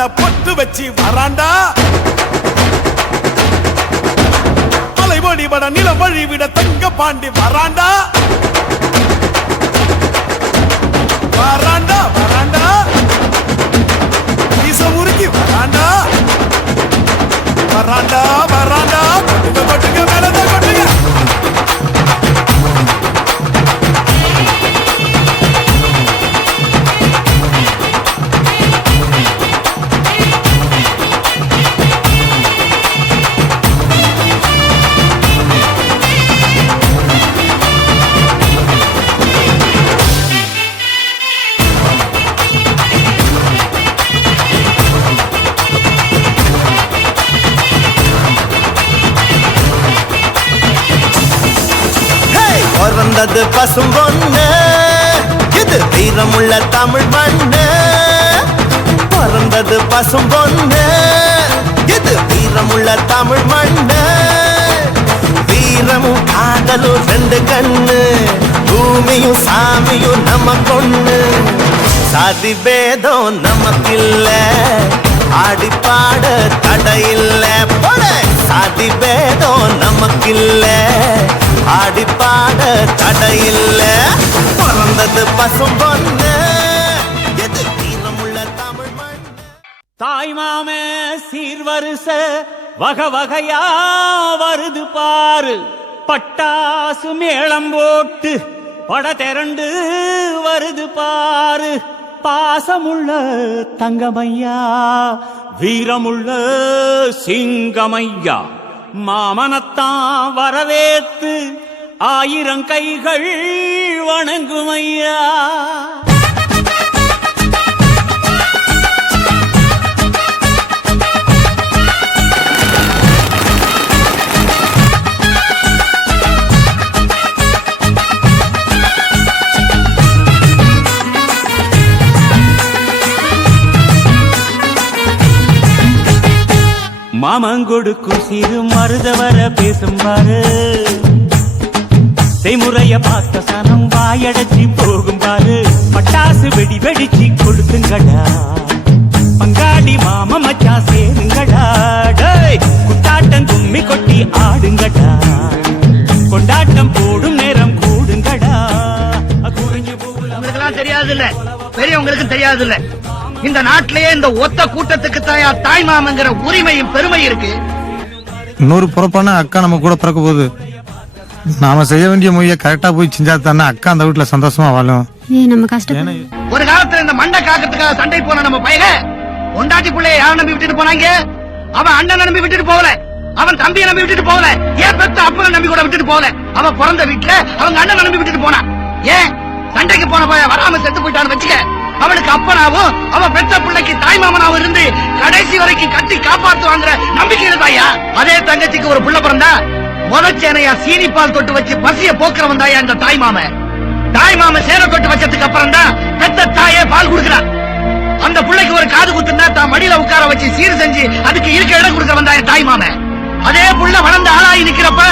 கண்ண பொட்டு வச்சு வராண்டா அலைவழி வட நில வழி விட தங்க பாண்டி வராண்டா வராண்டா வராண்டா ஈச முறுக்கி வராண்டா வராண்டா வராண்டா கொட்டுங்க கொட்டுங்க மேலத கொட்டுங்க பிறந்தது பசும் பொண்ணு இது வீரமுள்ள தமிழ் மண்ணு பிறந்தது பசும் பொண்ணு இது வீரமுள்ள தமிழ் மண்ணு வீரமும் காதலும் ரெண்டு கண்ணு பூமியும் சாமியும் நம்ம கொண்ணு சாதி பேதம் நமக்கில்ல ஆடி பாட தடையில்ல போல சாதி பேதம் நமக்கில்ல ஆடி பாட தடையில்ல பிறந்தது பசும் பொண்ணு எது வீரமுள்ள தமிழ் மண் தாய் மாமே சீர்வரிச வகை வகையா வருது பாரு பட்டாசு மேளம் போட்டு பட திரண்டு வருது பாரு பாசமுள்ள தங்கமையா வீரமுள்ள சிங்கமையா மாமனத்தான் வரவேத்து ஆயிரம் கைகள் வணங்குமையா மாமங்கொடுக்கும் சிறு மருதவர பேசும் பாரு செய்முறைய பார்த்த சனம் வாயடைச்சி போகும் பாரு பட்டாசு வெடி வெடிச்சு கொடுத்துங்கடா பங்காளி மாம மச்சா சேருங்கடா குட்டாட்டம் கும்மி கொட்டி ஆடுங்கடா கொண்டாட்டம் போடும் நேரம் கூடுங்கடா குறிஞ்சு போகலாம் தெரியாது இல்ல பெரியவங்களுக்கு தெரியாது இல்ல இந்த நாட்டிலேயே இந்த ஒத்த கூட்டத்துக்கு தாய் மாமங்கிற உரிமையும் பெருமை இருக்கு. இன்னொரு பொறுப்பான அக்கா நம்ம கூட பிறக்க போகுது. நாம செய்ய வேண்டிய மொழியை கரெக்டா போய் செஞ்சா தானே அக்கா அந்த வீட்டுல சந்தோஷமா வாழும். ஒரு காலத்துல இந்த மண்டை காக்கிறதுக்காக சண்டை போன நம்ம பையக பொண்டாட்டி பிள்ளைய யார நம்பி விட்டுட்டு போனாங்க. அவன் அண்ணன் நம்பி விட்டுட்டு போகல, அவன் தம்பியை நம்பி விட்டுட்டு போகல, ஏன் பெத்த அப்பனை நம்பி கூட விட்டுட்டு போகல. அவன் பிறந்த வீட்டுல அவங்க அண்ணன் நம்பி விட்டுட்டு போனான். ஏன் சண்டைக்கு போன பைய வராம செத்து போயிட்டான்னு வச்சுக்க, அவனுக்கு அப்பனாவும் அவன் பெத்த பிள்ளைக்கு தாய் மாமனாவும் இருந்து கடைசி வரைக்கும் கட்டி காப்பாத்துவாங்கிற நம்பிக்கையில தாயா. அதே தங்கச்சிக்கு ஒரு புள்ள பிறந்தா முதச்சேனையா சீனிப்பால் தொட்டு வச்சு பசிய போக்குறவன் தாயா இந்த தாய் மாமன். தாய் மாமன் சேர தொட்டு வச்சதுக்கு அப்புறம் தான் பெத்த தாயே பால் கொடுக்கிறான். அந்த பிள்ளைக்கு ஒரு காது குத்துனா தான் மடியில உட்கார வச்சு சீர் செஞ்சு அதுக்கு இருக்க இடம் கொடுக்கிறவன் தான் தாய் மாமன். அதே புள்ள வளர்ந்து ஆளாகி நிக்கிறப்ப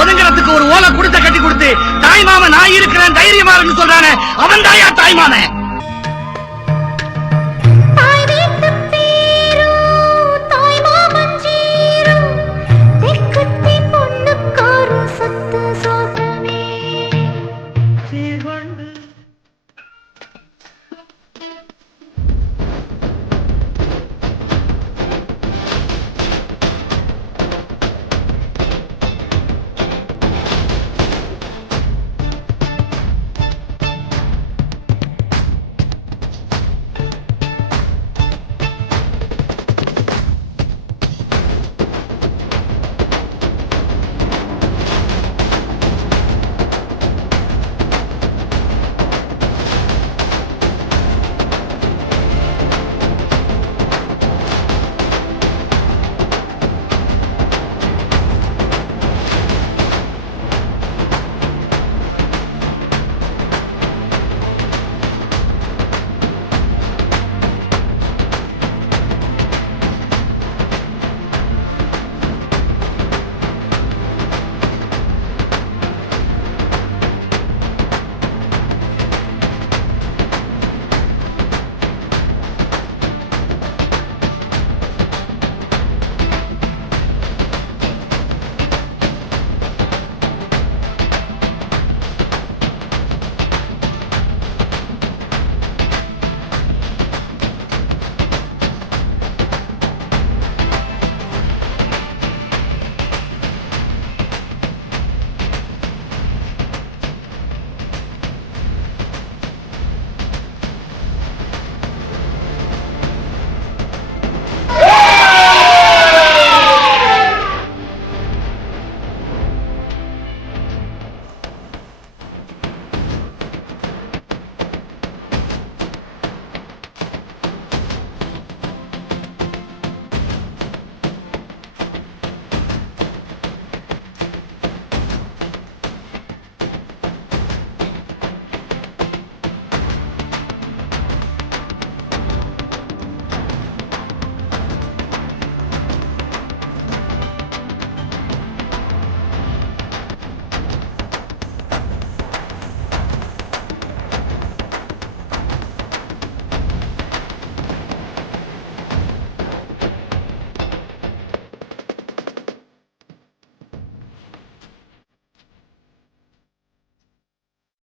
ஒதுங்கிறதுக்கு ஒரு ஓலை கொடுத்த கட்டி கொடுத்து தாய் மாமன் நான் இருக்கிறேன் தைரியமா சொல்றானே அவன் தாயா தாய் மாமன்.